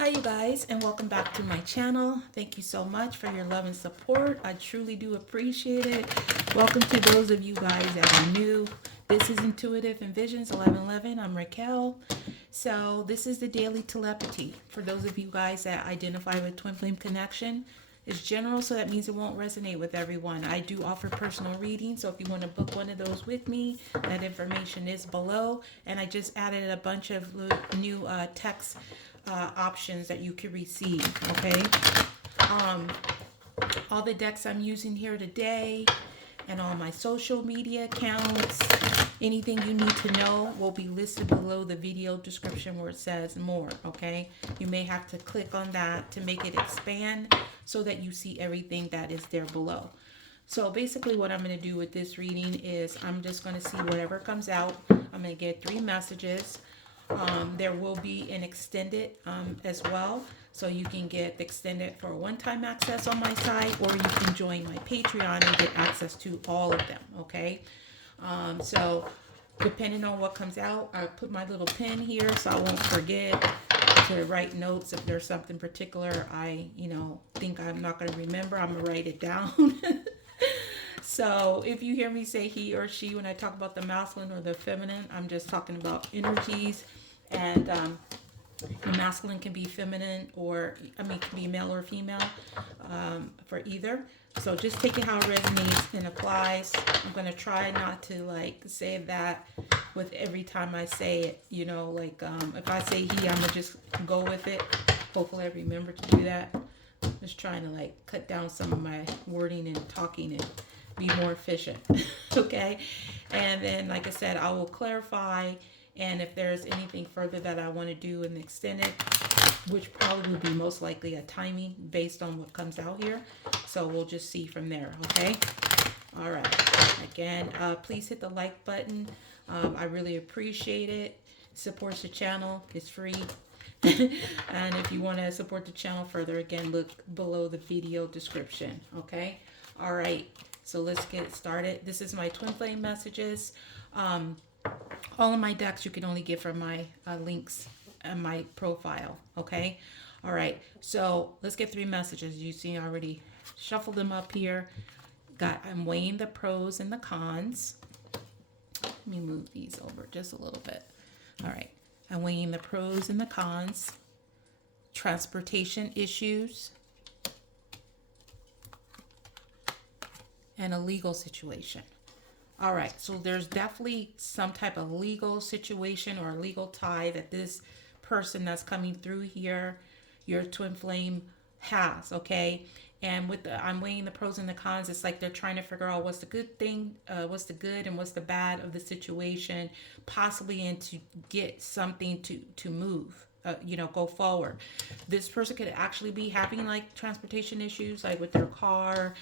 Hi you guys, and welcome back to my channel. Thank you so much for your love and support. I truly do appreciate it. Welcome to those of you guys that are new. This is Intuitive Envisions 1111. I'm Raquel. So this is the daily telepathy. For those of you guys that identify with twin flame connection, it's general, so that means it won't resonate with everyone. I do offer personal readings, so if you want to book one of those with me, that information is below. And I just added a bunch of new text options that you can receive. Okay, all the decks I'm using here today and all my social media accounts, anything you need to know will be listed below the video description where it says more. Okay, you may have to click on that to make it expand so that you see everything that is there below. So basically what I'm going to do with this reading is I'm just going to see whatever comes out. I'm going to get 3 messages. There will be an extended as well. So you can get the extended for one-time access on my site, or you can join my Patreon and get access to all of them. Okay. So depending on what comes out, I put my little pin here so I won't forget to write notes. If there's something particular I think I'm not going to remember, I'm going to write it down. So if you hear me say he or she when I talk about the masculine or the feminine, I'm just talking about energies. And the masculine can be feminine, or can be male or female, for either. So just take it how it resonates and applies. I'm going to try not to say that with every time I say it. If I say he, I'm going to just go with it. Hopefully I remember to do that. Just trying to cut down some of my wording and talking and be more efficient. Okay. And then, like I said, I will clarify. And if there's anything further that I want to do in the extended, which probably will be most likely a timing based on what comes out here. So we'll just see from there. Okay. All right. Again, please hit the like button. I really appreciate it. Supports the channel. It's free. And if you want to support the channel further, again, look below the video description. Okay. All right. So let's get started. This is my twin flame messages. All of my decks you can only get from my links and my profile. Okay. All right. So let's get 3 messages. You see, I already shuffled them up here. I'm weighing the pros and the cons. Let me move these over just a little bit. All right. I'm weighing the pros and the cons. Transportation issues. And a legal situation. All right, so there's definitely some type of legal situation or legal tie that this person that's coming through here, your twin flame, has. Okay, and I'm weighing the pros and the cons. It's like they're trying to figure out what's the good thing, what's the good and what's the bad of the situation, possibly, and to get something to move. Go forward. This person could actually be having transportation issues, like with their car,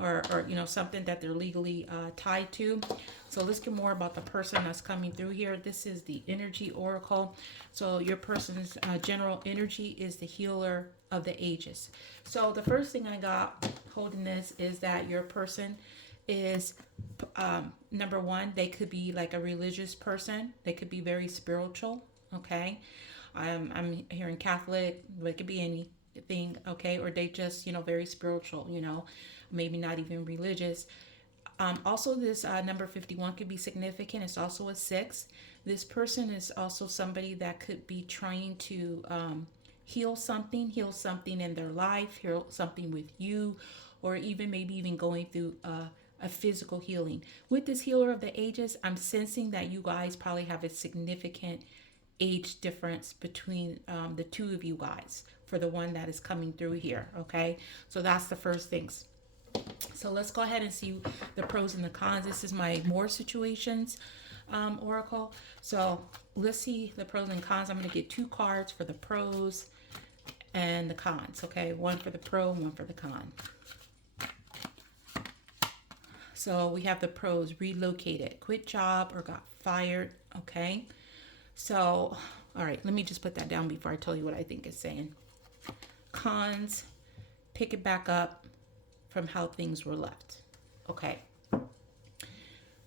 or something that they're legally tied to. So let's get more about the person that's coming through here. This is the energy oracle. So your person's general energy is the healer of the ages. So the first thing I got holding this is that your person is number one, they could be like a religious person. They could be very spiritual. Okay. I'm hearing Catholic. It could be anything. Okay. Or they just very spiritual, maybe not even religious. Also, this number 51 could be significant. It's also a 6. This person is also somebody that could be trying to heal something in their life, heal something with you, or maybe even going through a physical healing. With this healer of the ages, I'm sensing that you guys probably have a significant age difference between the two of you guys for the one that is coming through here. Okay, so that's the first things. So let's go ahead and see the pros and the cons. This is my more situations oracle. So let's see the pros and cons. I'm going to get 2 cards for the pros and the cons. Okay, one for the pro, one for the con. So we have the pros: relocated, quit job, or got fired. Okay, so all right, let me just put that down before I tell you what I think it's saying. Cons: pick it back up from how things were left. Okay.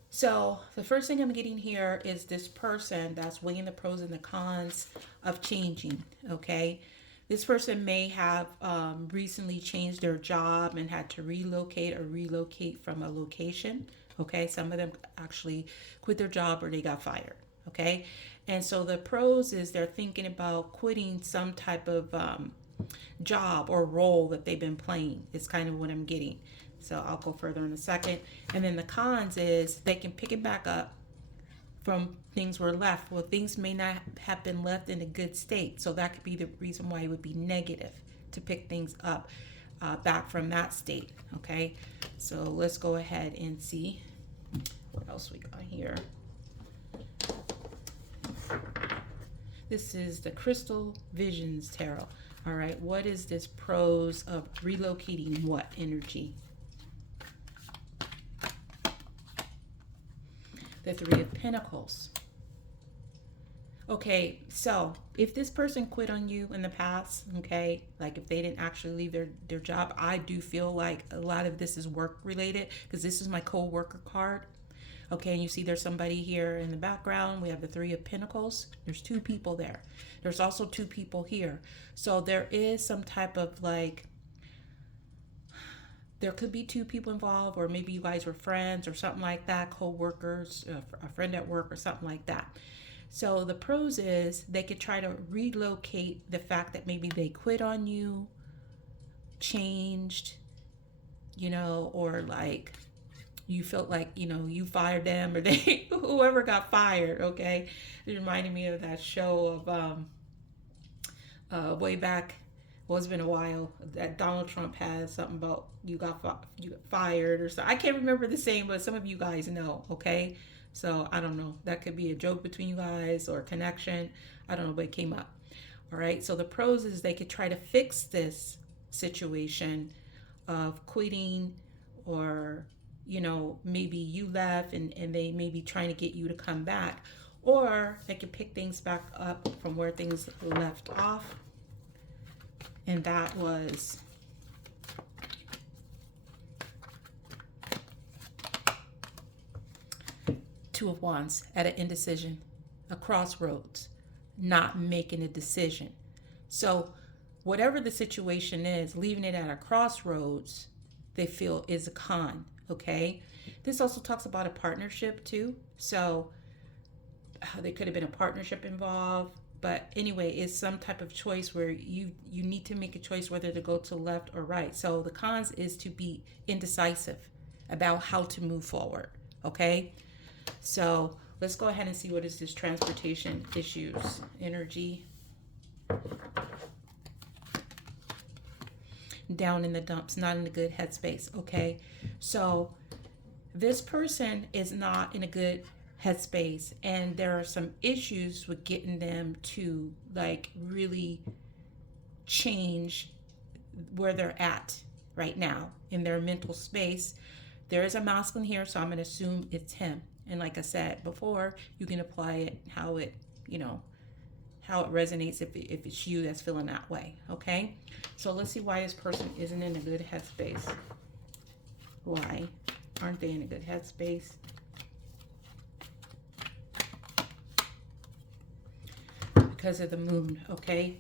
So the first thing I'm getting here is this person that's weighing the pros and the cons of changing. Okay. This person may have recently changed their job and had to relocate from a location. Okay, some of them actually quit their job or they got fired. Okay, and so the pros is they're thinking about quitting some type of job or role that they've been playing. It's kind of what I'm getting. So I'll go further in a second. And then the cons is they can pick it back up from things were left. Well, things may not have been left in a good state. So that could be the reason why it would be negative to pick things up back from that state. Okay, so let's go ahead and see what else we got here. This is the Crystal Visions Tarot. All right, what is this pros of relocating what energy? The Three of Pentacles. Okay, so if this person quit on you in the past, okay, like if they didn't actually leave their job, I do feel like a lot of this is work related because this is my co-worker card. Okay, and you see there's somebody here in the background. We have the Three of Pentacles. There's two people there. There's also two people here. So there is some type of like, there could be two people involved, or maybe you guys were friends or something like that, co-workers, a friend at work or something like that. So the pros is they could try to relocate the fact that maybe they quit on you, changed, you know, or like you felt like, you know, you fired them or they, whoever got fired, okay? It reminded me of that show of way back, well, it's been a while, that Donald Trump has something about you got fired or something. I can't remember the same, but some of you guys know, okay? So I don't know. That could be a joke between you guys or a connection. I don't know, but it came up. All right. So the pros is they could try to fix this situation of quitting, or, you know, maybe you left and they may be trying to get you to come back, or they could pick things back up from where things left off. And that was Two of Wands, at an indecision, a crossroads, not making a decision. So whatever the situation is, leaving it at a crossroads, they feel is a con, okay? This also talks about a partnership too. So there could have been a partnership involved. But anyway, it's some type of choice where you need to make a choice whether to go to left or right. So the cons is to be indecisive about how to move forward, okay? So let's go ahead and see what is this transportation issues energy. Down in the dumps, not in a good headspace, okay? So this person is not in a good headspace, and there are some issues with getting them to like really change where they're at right now in their mental space. There is a masculine here, so I'm going to assume it's him. And like I said before, you can apply it how it, you know, how it resonates if it's you that's feeling that way, okay? So let's see why this person isn't in a good headspace. Why aren't they in a good headspace? Because of the moon, okay?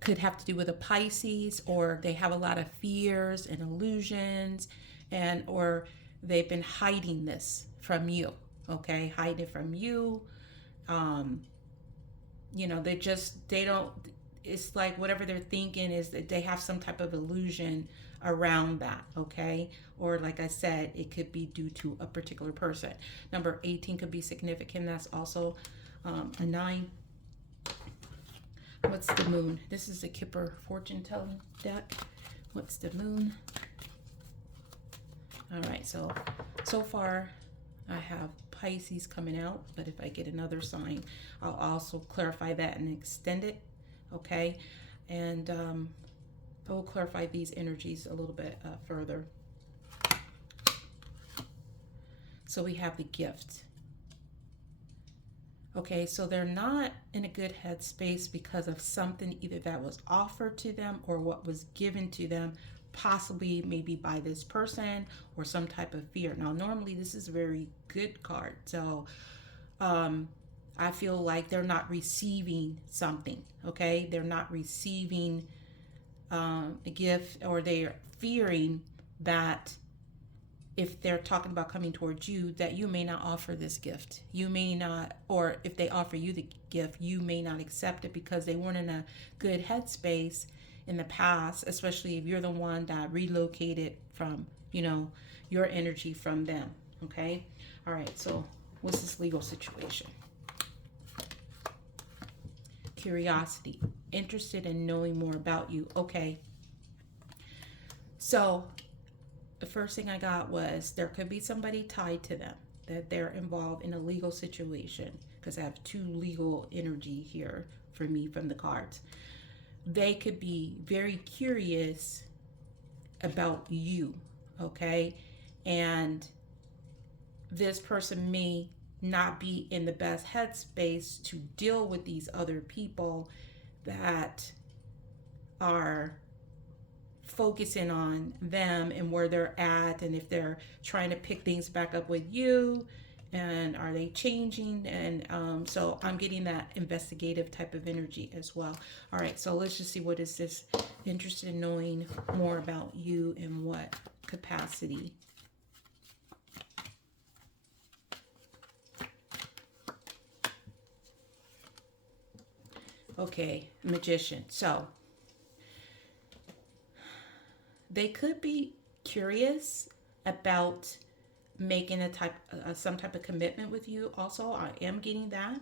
Could have to do with a Pisces, or they have a lot of fears and illusions, and or they've been hiding this from you, okay? Hiding it from you. You know, they don't, it's like whatever they're thinking is that they have some type of illusion around that, okay? Or like I said, it could be due to a particular person. Number 18 could be significant. That's also a 9. What's the moon? This is the Kipper fortune telling deck. What's the moon? All right, so far I have Pisces coming out, but if I get another sign, I'll also clarify that and extend it, okay? And I will clarify these energies a little bit further. So we have the gift. Okay, so they're not in a good headspace because of something either that was offered to them or what was given to them, possibly maybe by this person, or some type of fear. Now, normally this is a very good card. So I feel like they're not receiving something, okay? They're not receiving a gift, or they're fearing that if they're talking about coming towards you, that you may not offer this gift. You may not, or if they offer you the gift, you may not accept it because they weren't in a good headspace in the past, especially if you're the one that relocated from, your energy from them. Okay? All right, so what's this legal situation? Curiosity, interested in knowing more about you. Okay. So the first thing I got was there could be somebody tied to them, that they're involved in a legal situation, because I have two legal energy here for me from the cards. They could be very curious about you, okay? And this person may not be in the best headspace to deal with these other people that are focusing on them and where they're at, and if they're trying to pick things back up with you, and are they changing. And so I'm getting that investigative type of energy as well. All right, so let's just see, what is this interested in knowing more about you, in what capacity? Okay, Magician. So they could be curious about making some type of commitment with you. Also, I am getting that,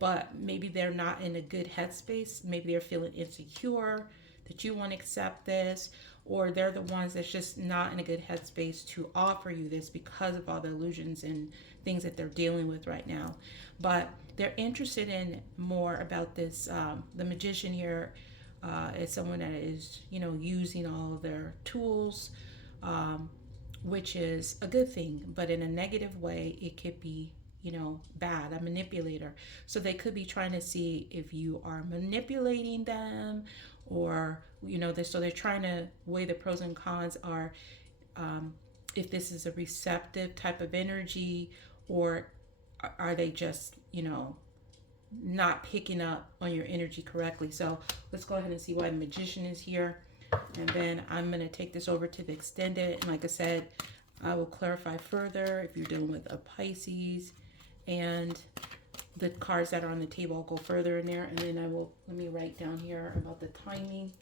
but maybe they're not in a good headspace. Maybe they're feeling insecure that you won't accept this, or they're the ones that's just not in a good headspace to offer you this because of all the illusions and things that they're dealing with right now. But they're interested in more about this. The Magician here is someone that is, using all of their tools, which is a good thing, but in a negative way, it could be, bad, a manipulator. So they could be trying to see if you are manipulating them, or, so they're trying to weigh the pros and cons, are if this is a receptive type of energy, or are they just, not picking up on your energy correctly. So let's go ahead and see why the Magician is here. And then I'm going to take this over to the extended. And like I said, I will clarify further if you're dealing with a Pisces. And the cards that are on the table, I'll go further in there. And then let me write down here about the timing.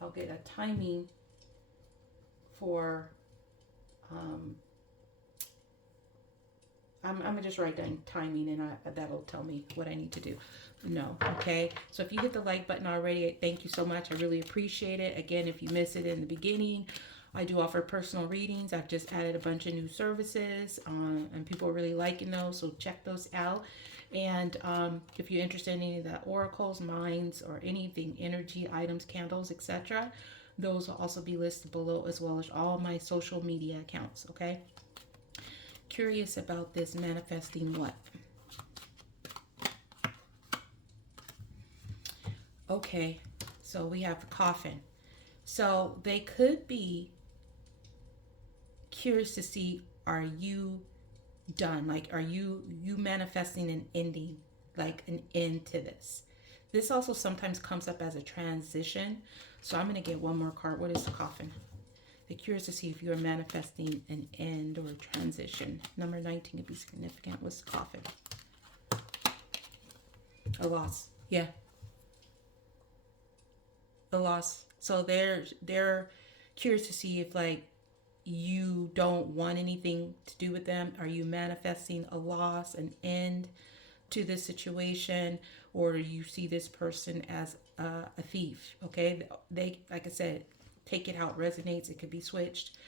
I'll get a timing for, I'm gonna just write down timing, and that'll tell me what I need to do. No, okay. So if you hit the like button already, thank you so much. I really appreciate it. Again, if you missed it in the beginning, I do offer personal readings. I've just added a bunch of new services, and people are really liking those. So check those out. And if you're interested in any of the oracles, minds, or anything, energy, items, candles, etc., those will also be listed below, as well as all my social media accounts. Okay. Curious about this manifesting what? Okay, so we have the coffin. So they could be curious to see, are you done? Like, are you manifesting an ending, like an end to this? This also sometimes comes up as a transition. So I'm going to get one more card. What is the coffin? They're curious to see if you are manifesting an end or a transition. Number 19 could be significant. What's the coffin? A loss. Yeah. A loss. So they're curious to see if, like, you don't want anything to do with them. Are you manifesting a loss, an end to this situation, or do you see this person as a thief? Okay. They, like I said, take it how it resonates. It could be switched,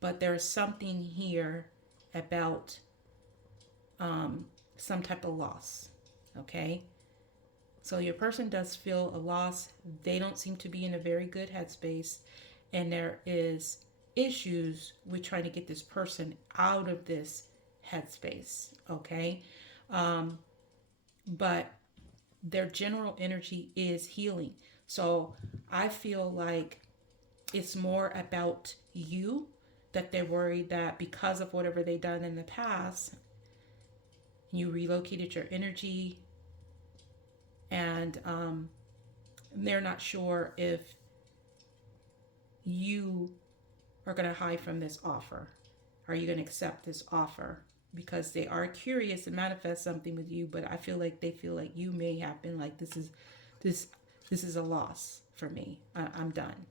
but there's something here about some type of loss. Okay. So your person does feel a loss. They don't seem to be in a very good headspace, and there is issues with trying to get this person out of this headspace. Okay. But their general energy is healing. So I feel like it's more about you, that they're worried that because of whatever they've done in the past, you relocated your energy, and they're not sure if you are going to hide from this offer. Are you going to accept this offer? Because they are curious to manifest something with you, but I feel like they feel like you may have been like, this is a loss for me. I'm done.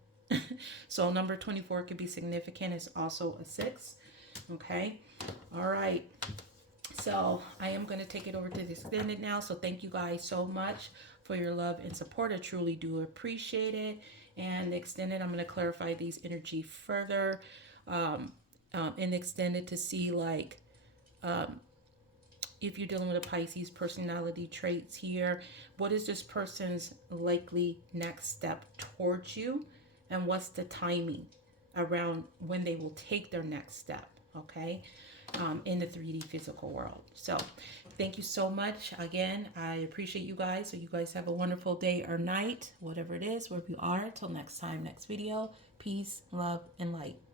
So number 24 could be significant. It's also a 6. Okay. All right. So I am going to take it over to the extended now. So thank you guys so much for your love and support. I truly do appreciate it. And the extended, I'm going to clarify these energy further in extended to see like if you're dealing with a Pisces personality traits here, what is this person's likely next step towards you, and what's the timing around when they will take their next step, okay, in the 3D physical world. So thank you so much. Again, I appreciate you guys. So you guys have a wonderful day or night, whatever it is, wherever you are. Till next time, next video. Peace, love, and light.